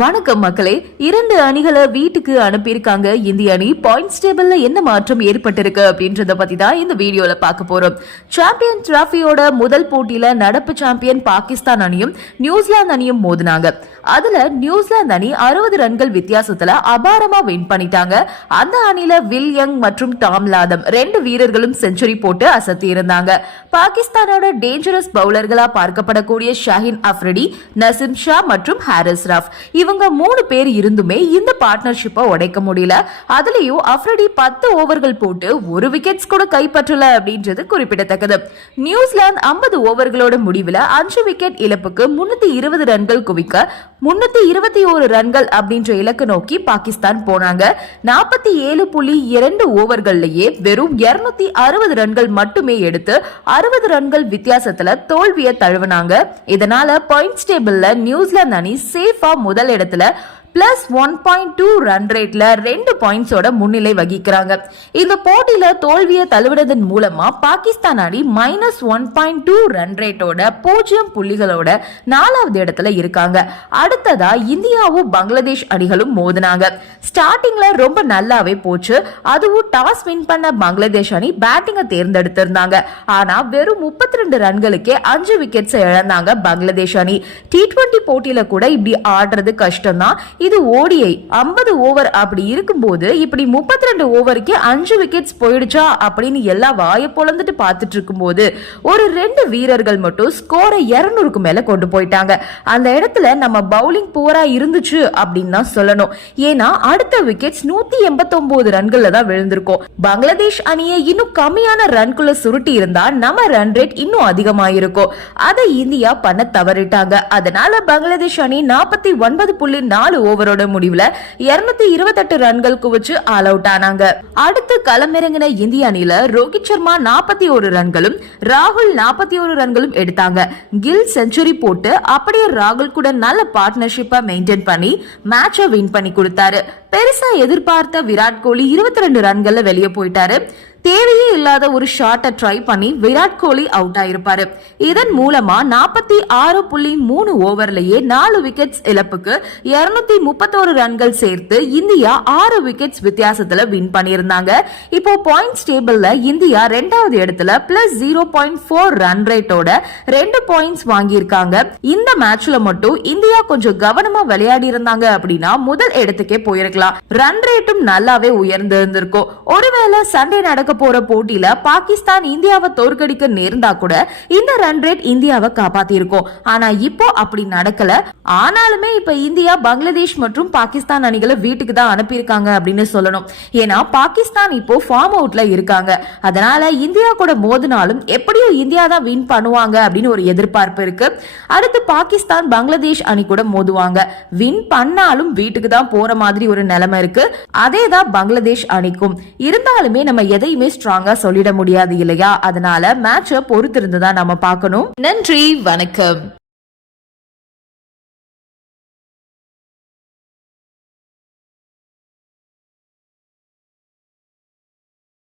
வணக்கம் மக்களே இரண்டு அணிகளை வீட்டுக்கு அனுப்பியிருக்காங்க. இந்திய அணி பாயிண்ட்ஸ் டேபிள்ல என்ன மாற்றம் ஏற்பட்டிருக்கு அப்படின்றத பத்தி தான் இந்த வீடியோல பார்க்க போறோம். சாம்பியன் டிராஃபியோட முதல் போட்டியில நடப்பு சாம்பியன் பாகிஸ்தான் அணியும் நியூசிலாந்து அணியும் மோதினாங்க. அதுல நியூசிலாந்து அணி அறுபது ரன்கள் வித்தியாசத்துல அபாரமா வின் பண்ணிட்டாங்க. அந்த அணில வில் யங் மற்றும் டாம் லாதம் ரெண்டு வீரர்களும் செஞ்சுரி போட்டு அசத்தி இருந்தாங்க. பாகிஸ்தானோட டேஞ்சரஸ் பவுலர்களா பார்க்கப்படக்கூடிய ஷாஹின் அஃப்ரிடி நசிம் ஷா மற்றும் ஹாரிஸ் ராஃப் இவங்க மூணு பேர் இருந்துமே இந்த பார்ட்னர்ஷிப்பை உடைக்க முடியல. அதுலயும் அஃப்ரிடி பத்து ஓவர்கள் போட்டு ஒரு விக்கெட்ஸ் கூட கைப்பற்றல அப்படின்றது குறிப்பிடத்தக்கது. நியூசிலாந்து ஐம்பது ஓவர்களோட முடிவில் அஞ்சு விக்கெட் இழப்புக்கு முன்னூத்தி இருபது ரன்கள் குவிக்க முன்னூத்தி இருபத்தி ஓரு ரன்கள் அப்படின்ற இலக்கு நோக்கி பாகிஸ்தான் போனாங்க. நாற்பத்தி ஏழு புள்ளி இரண்டு ஓவர்கள்லயே வெறும் இருநூத்தி அறுபது ரன்கள் மட்டுமே எடுத்து அறுபது ரன்கள் வித்தியாசத்துல தோல்வியை தழுவினாங்க. இதனால பாயிண்ட்ஸ் டேபிள்ல நியூசிலாந்து அணி சேஃபா முதல் இடத்துல plus one point two run ரேட்ல ரெண்டு பாயிண்ட்ஸோட முன்னிலை வகிக்கிறாங்க. இந்த போட்டியில தோல்வியை தழுவிடுவதன் மூலமா பாகிஸ்தான் அணி minus one point two run ரேட்டோட பூஜ்ஜியம் புள்ளிகளோட நாலாவது இடத்துல இருக்காங்க. அடுத்ததா இந்தியாவும் பங்களாதேஷ் அணிகளும் மோதினாங்க. ஸ்டார்டிங்ல ரொம்ப நல்லாவே போச்சு. அதுவும் டாஸ் வின் பண்ண பங்களாதேஷ் அணி பேட்டிங்கை தேர்ந்தெடுத்திருந்தாங்க. ஆனா வெறும் முப்பத்தி ரெண்டு ரன்களுக்கே அஞ்சு விக்கெட்ஸ் இழந்தாங்க பங்களாதேஷ் அணி. டி ட்வெண்ட்டி போட்டியில கூட இப்படி ஆடுறது கஷ்டம் தான் இது ஓடிஐ ஐம்பது ஓவர் அப்படி இருக்கும்போது இப்படி முப்பத்தி ரெண்டு ஓவருக்கு அஞ்சு விக்கெட்ஸ் போயிடுச்சா அப்படின்னு எல்லா வாயை பொழந்துட்டு பார்த்துட்டு இருக்கும்போது ஒரு ரெண்டு வீரர்கள் மட்டும் ஸ்கோரை இரநூறுக்கு மேல கொண்டு போயிட்டாங்க. அந்த இடத்துல நம்ம பவுலிங் புவரா இருந்துச்சு அப்படின்னு தான் சொல்லணும். ஏன்னா அடுத்த விக்கெட்ஸ் நூத்தி எண்பத்தொன்பது ரன்கள்ல தான் விழுந்திருக்கும். பங்களாதேஷ் அணியை இன்னும் கம்மியான ரன்குள்ள சுருட்டி இருந்தா நம்ம ரன் ரேட் இன்னும் அதிகமாயிருக்கும். அதை இந்தியா பண்ண தவறிட்டாங்க. அதனால பங்களாதேஷ் அணி நாற்பத்தி ஒன்பது புள்ளி நாலு ஓவரோட முடிவுல இருநூத்தி இருபத்தெட்டு ரன்கள் குவிச்சு ஆல் அவுட் ஆனாங்க. அடுத்து களமிறங்கின இந்திய அணியில ரோஹித் சர்மா நாற்பத்தி ஒரு ரன்களும் ராகுல் நாற்பத்தி ஒரு ரன்களும் எடுத்தாங்க. கில் செஞ்சுரி போட்டு அப்படியே ராகுல் கூட நல்ல பார்ட்னர்ஷிப்பா மெயின்டைன் பண்ணி மேட்சை வின் பண்ணி கொடுத்தாரு. பெருசா எதிர்பார்த்த விராட் கோலி இருபத்தி ரெண்டு ரன்கள்ல வெளியே போயிட்டாரு. தேவையே இல்லாத ஒரு ஷாட்டை ட்ரை பண்ணி விராட் கோலி அவுட் ஆயிருப்பாரு. இதன் மூலமா நாற்பத்தி ஆறு புள்ளி மூணு ஓவர்லயே நாலு விக்கெட்ஸ் இழப்புக்கு இருநூத்தி முப்பத்தோரு ரன்கள் சேர்த்து இந்தியா ஆறு விக்கெட்ஸ் வித்தியாசத்துல வின் பண்ணியிருந்தாங்க. இப்போ பாயிண்ட்ஸ் டேபிள்ல இந்தியா ரெண்டாவது இடத்துல plus zero point four run ரேட்டோட ரெண்டு பாயிண்ட்ஸ் வாங்கியிருக்காங்க. இந்த மேட்ச்ல மட்டும் இந்தியா கொஞ்சம் கவனமா விளையாடி இருந்தாங்க அப்படின்னா முதல் இடத்துக்கே போயிருக்கலாம். ரன் ரேட்டும் நல்லாவே உயர்ந்து இருந்திருக்கும் ஒருவேளை சண்டே நடக்க போற போட்டியில பாகிஸ்தான் இந்தியாவை தோற்கடிக்க நேர்ந்தா கூட இந்த ரன் ரேட் இந்தியாவை காப்பாத்திருக்கும். ஆனா இப்போ அப்படி நடக்கல. ஆனாலுமே இப்ப இந்தியா பங்களாதேஷ் மற்றும் பாகிஸ்தான் அணிகளை வீட்டுக்கு தான் அனுப்பியிருக்காங்க அப்படின்னு சொல்லணும். ஏன்னா பாகிஸ்தான் இப்போ ஃபார்ம் அவுட்ல இருக்காங்க. அதனால இந்தியா கூட மோதினாலும் எப்படியும் இந்தியா தான் வின் பண்ணுவாங்க அப்படின்னு ஒரு எதிர்பார்ப்பு இருக்கு. அடுத்து பாகிஸ்தான் பங்களாதேஷ் அணி கூட மோதுவாங்க. வின் பண்ணாலும் வீட்டுக்கு தான் போற மாதிரி ஒரு நிலைமை இருக்கு. அதே தான் பங்களாதேஷ் அணிக்கும். இருந்தாலுமே நம்ம எதையுமே ஸ்ட்ராங்கா சொல்லிட முடியாது இல்லையா? அதனால மேட்சை பொறுத்திருந்து தான் நம்ம பார்க்கணும். நன்றி வணக்கம்.